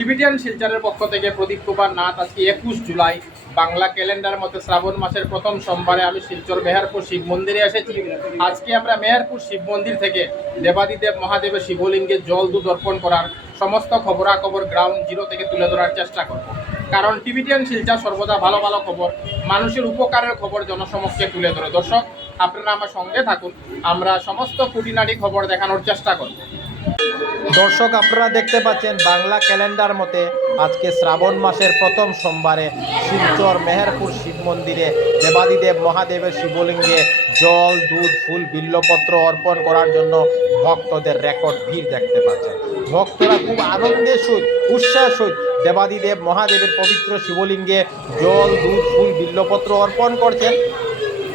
Tibetan শিলচরের পক্ষ থেকে প্রদীপ কুমার নাথ আজকে একুশ জুলাই বাংলা ক্যালেন্ডার মতে শ্রাবণ মাসের প্রথম সোমবারে আমি শিলচর মেহেরপুর শিব মন্দিরে এসেছি। আজকে আমরা মেহেরপুর শিব মন্দির থেকে দেবাদিদেব মহাদেবের শিবলিঙ্গে জল দুধ অর্পণ করার সমস্ত খবরাখবর গ্রাউন্ড জিরো থেকে তুলে ধরার চেষ্টা করব। কারণ টিবিটিয়ান শিলচর সর্বদা ভালো ভালো খবর, মানুষের উপকারের খবর জনসমক্ষে তুলে ধরে। দর্শক, আপনারা আমার সঙ্গে থাকুন, আমরা সমস্ত খুঁটিনাটি খবর দেখানোর চেষ্টা করব। দর্শক, আপনারা দেখতে পাচ্ছেন বাংলা ক্যালেন্ডার মতে আজকে শ্রাবণ মাসের প্রথম সোমবারে শিবচর মেহেরপুর শিব মন্দিরে দেবাদিদেব মহাদেবের শিবলিঙ্গে জল, দুধ, ফুল, বিল্লপত্র অর্পণ করার জন্য ভক্তদের রেকর্ড ভিড় দেখতে পাচ্ছেন। ভক্তরা খুব আনন্দের সহিত উৎসাহের সহিত দেবাদিদেব মহাদেবের পবিত্র শিবলিঙ্গে জল, দুধ, ফুল, বিল্লপত্র অর্পণ করছেন।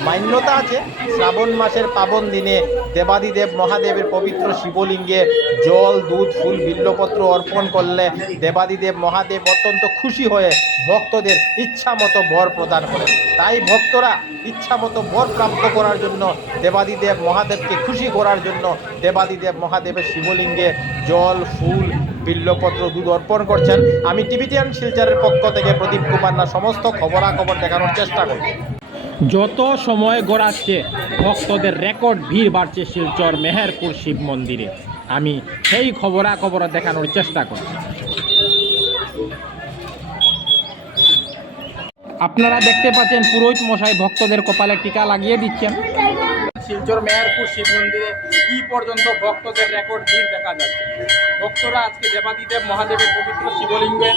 মান্যতা আছে। শ্রাবণ মাসের পাবন দিনে দেবাদিদেব মহাদেবের পবিত্র শিবলিঙ্গে জল, দুধ, ফুল, বিল্লপত্র অর্পণ করলে দেবাদিদেব মহাদেব অত্যন্ত খুশি হয়ে ভক্তদের ইচ্ছা মতো বর প্রদান করেন। তাই ভক্তরা ইচ্ছা মতো বর প্রাপ্ত করার জন্য দেবাদিদেব মহাদেবকে খুশি করার জন্য দেবাদিদেব মহাদেবের শিবলিঙ্গে জল, ফুল, বিল্লপত্র, দুধ অর্পণ করছেন। আমি টিভিটিয়ান শিলচারের পক্ষ থেকে প্রদীপ কুমার না সমস্ত খবরাখবর দেখানোর চেষ্টা করছি। যত সময় গড়াচ্ছে, ভক্তদের রেকর্ড ভিড় বাড়ছে শিলচর মেহেরপুর শিব মন্দিরে। আমি সেই খবরাখবর দেখানোর চেষ্টা করছি। আপনারা দেখতে পাচ্ছেন পুরোহিত মশাই ভক্তদের কপালে টিকা লাগিয়ে দিচ্ছেন। শিলচর মেহেরপুর শিব মন্দিরে কি পর্যন্ত ভক্তদের রেকর্ড ভিড় দেখা যাচ্ছে? ভক্তরা আজকে দেবাদিদেব মহাদেবের পবিত্র শিবলিঙ্গে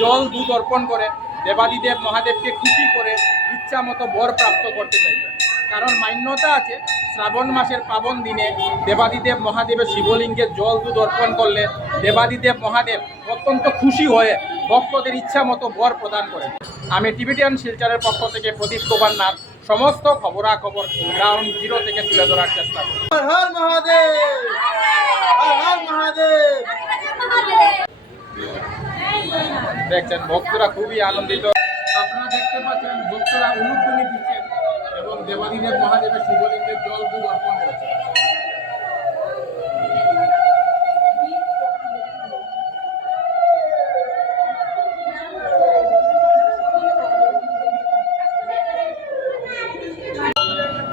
জল দুধ অর্পণ করে, দেবাদিদেব মহাদেবকে খুশি করে ইচ্ছা মতো বর প্রাপ্ত করতে চাইছে কারণ মান্যতা আছে শ্রাবণ মাসের পাবন দিনে দেবাদিদেব মহাদেবের শিবলিঙ্গে জল দুধ অর্পণ করলে দেবাদিদেব মহাদেব অত্যন্ত খুশি হয়ে ভক্তদের ইচ্ছা মতো বর প্রদান করেন। আমি টিভিটিয়ান শিলচরের পক্ষ থেকে প্রদীপ কুমার নাথ সমস্ত খবরাখবর গ্রাউন্ড জিরো থেকে তুলে ধরার চেষ্টা করি হর মহাদেব! হর মহাদেব! দেখছেন ভক্তরা খুবই আনন্দিত। আপনারা দেখতে পাচ্ছেন, ভক্তরা উলুধ্বনি দিচ্ছেন এবং দেবাদিদেব মহাদেবের শিবলিঙ্গের জল দুধ অর্পণ করছেন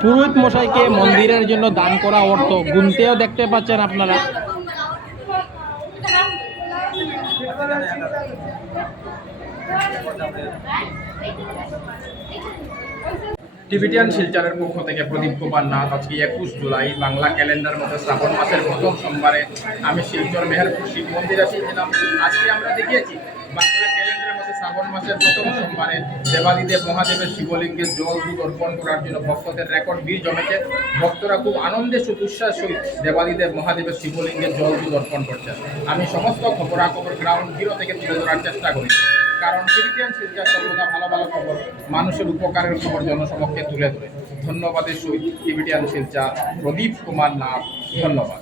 পুরোহিত মশাইকে মন্দিরের জন্য দান করা অর্থ, গুনতেও দেখতে পাচ্ছেন আপনারা। টিভিটিয়ান শিলচরের পক্ষ থেকে প্রদীপ কুমার নাথ আজকে একুশ জুলাই বাংলা ক্যালেন্ডার মধ্যে শ্রাবণ মাসের প্রথম সোমবারে আমি শিলচর মেহেরপুর শিব মন্দিরে এসেছিলাম আজকে আমরা দেখিয়েছি বাংলা ক্যালেন্ডারের মধ্যে শ্রাবণ মাসের প্রথম সোমবারে দেবাদিদেব মহাদেবের শিবলিঙ্গে জল, দুধ অর্পণ করার জন্য ভক্তদের রেকর্ড ভিড় জমেছে। ভক্তরা খুব আনন্দে উচ্ছ্বাস সহিত দেবাদিদেব মহাদেবের শিবলিঙ্গে জল, দুধ অর্পণ করছেন। আমি সমস্ত খবরাখবর, গ্রাউন্ড জিরো থেকে তুলে ধরার চেষ্টা করি। কারণ টিভিটিয়ান সিরিয়া সর্বদা ভালো ভালো খবর। মানুষের উপকারের খবর জনসমক্ষে তুলে ধরে। ধন্যবাদের সহিত টিভিটিয়ান শিলচর প্রদীপ কুমার নাথ, ধন্যবাদ।